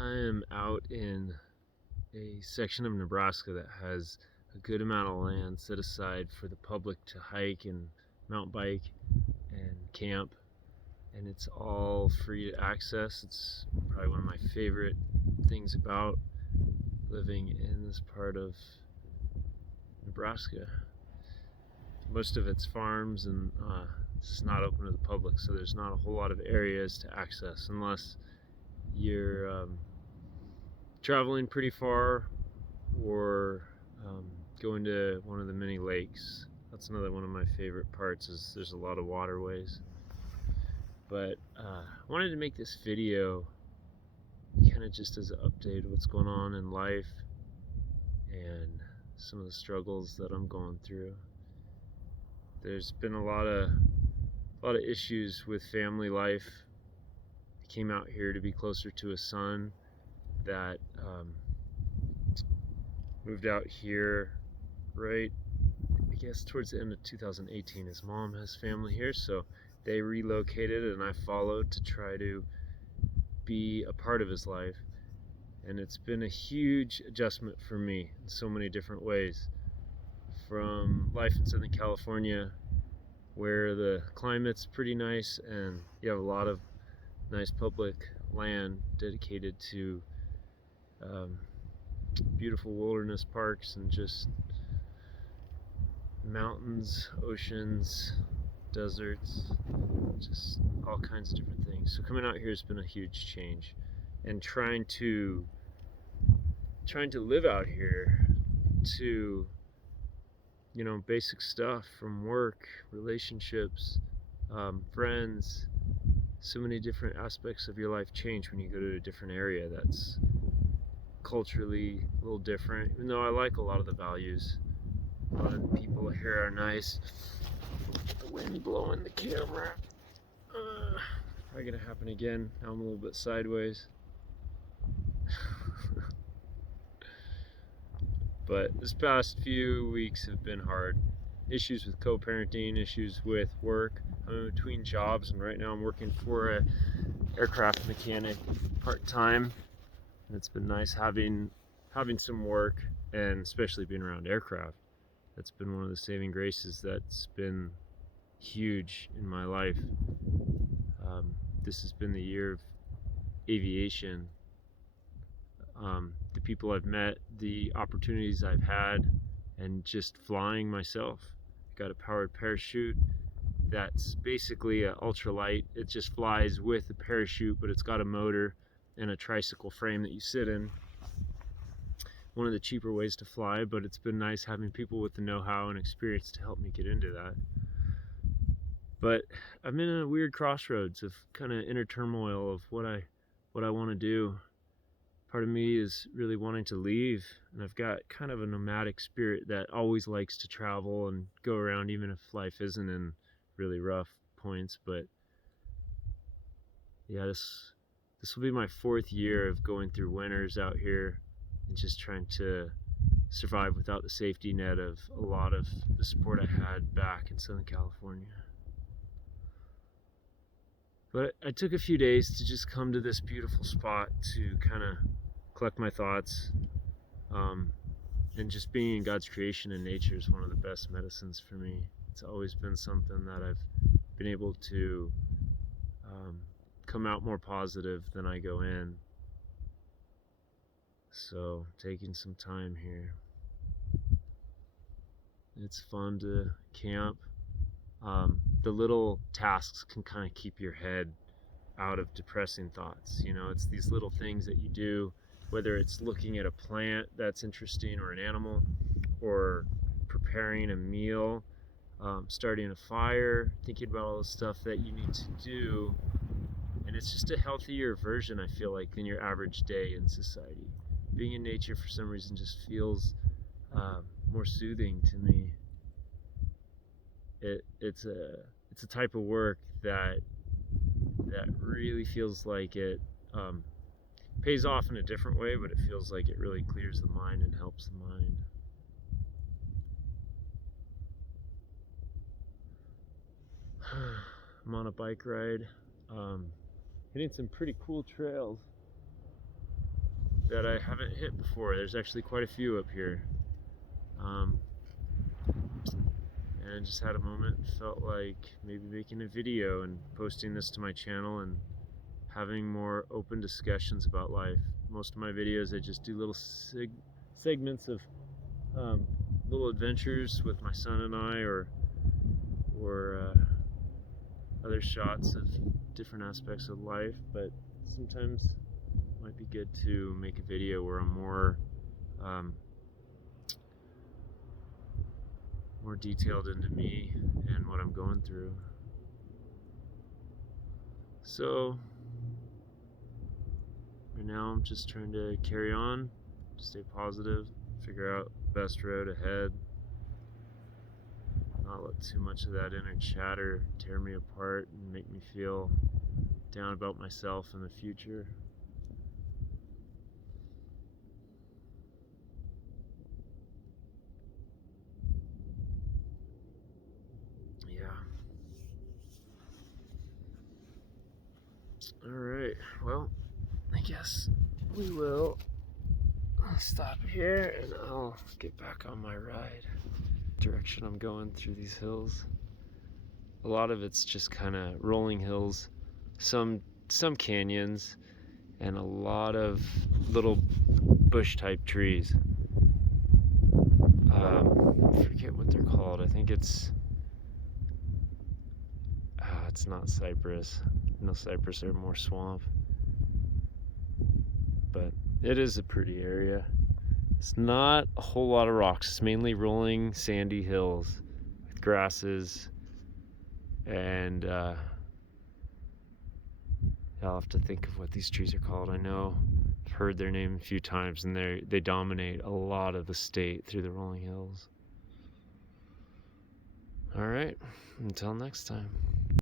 I am out in a section of Nebraska that has a good amount of land set aside for the public to hike and mountain bike and camp, and it's all free to access. It's probably one of my favorite things about living in this part of Nebraska. Most of it's farms and it's not open to the public, so there's not a whole lot of areas to access unless you're traveling pretty far or going to one of the many lakes. That's another one of my favorite parts, is there's a lot of waterways. But I wanted to make this video kind of just as an update of what's going on in life and some of the struggles that I'm going through. There's been a lot of issues with family life. I came out here to be closer to a son that moved out here right, I guess, towards the end of 2018. His mom has family here, so they relocated and I followed to try to be a part of his life. And it's been a huge adjustment for me in so many different ways. From life in Southern California, where the climate's pretty nice and you have a lot of nice public land dedicated to beautiful wilderness parks and just mountains, oceans, deserts, just all kinds of different things. So coming out here has been a huge change, and trying to live out here to, basic stuff from work, relationships, friends. So many different aspects of your life change when you go to a different area that's culturally a little different, even though I like a lot of the values. A lot of the people here are nice. The wind blowing the camera. Probably gonna happen again. Now I'm a little bit sideways. But this past few weeks have been hard. Issues with co-parenting, issues with work. I'm in between jobs, and right now I'm working for a aircraft mechanic part-time. And it's been nice having some work, and especially being around aircraft. That's been one of the saving graces that's been huge in my life. This has been the year of aviation. The people I've met, the opportunities I've had, and just flying myself. Got a powered parachute that's basically an ultralight. It just flies with a parachute, but it's got a motor and a tricycle frame that you sit in. One of the cheaper ways to fly, but it's been nice having people with the know-how and experience to help me get into that. But I'm in a weird crossroads of kind of inner turmoil of what I want to do. Part of me is really wanting to leave, and I've got kind of a nomadic spirit that always likes to travel and go around, even if life isn't in really rough points. But yeah, this will be my 4th year of going through winters out here and just trying to survive without the safety net of a lot of the support I had back in Southern California. But I took a few days to just come to this beautiful spot to kind of collect my thoughts. And just being in God's creation and nature is one of the best medicines for me. It's always been something that I've been able to come out more positive than I go in. So taking some time here. It's fun to camp. The little tasks can kind of keep your head out of depressing thoughts. It's these little things that you do, whether it's looking at a plant that's interesting or an animal, or preparing a meal, starting a fire, thinking about all the stuff that you need to do. And it's just a healthier version, I feel like, than your average day in society. Being in nature for some reason just feels more soothing to me. It's a type of work that really feels like it pays off in a different way, but it feels like it really clears the mind and helps the mind. I'm on a bike ride, hitting some pretty cool trails. that I haven't hit before. There's actually quite a few up here. And just had a moment, felt like maybe making a video and posting this to my channel and having more open discussions about life. Most of my videos, I just do little segments of little adventures with my son and I, or other shots of different aspects of life. But sometimes it might be good to make a video where I'm more detailed into me and what I'm going through. So right now I'm just trying to carry on, stay positive, figure out the best road ahead, not let too much of that inner chatter tear me apart and make me feel down about myself in the future. Alright, well, I guess we will stop here and I'll get back on my ride. Direction I'm going through these hills. A lot of it's just kind of rolling hills, some canyons, and a lot of little bush type trees. I forget what they're called. I think it's not cypress. No, cypress are more swamp. But it is a pretty area. It's not a whole lot of rocks. It's mainly rolling sandy hills with grasses, and I'll have to think of what these trees are called. I know I've heard their name a few times, and they dominate a lot of the state through the rolling hills. All right, until next time.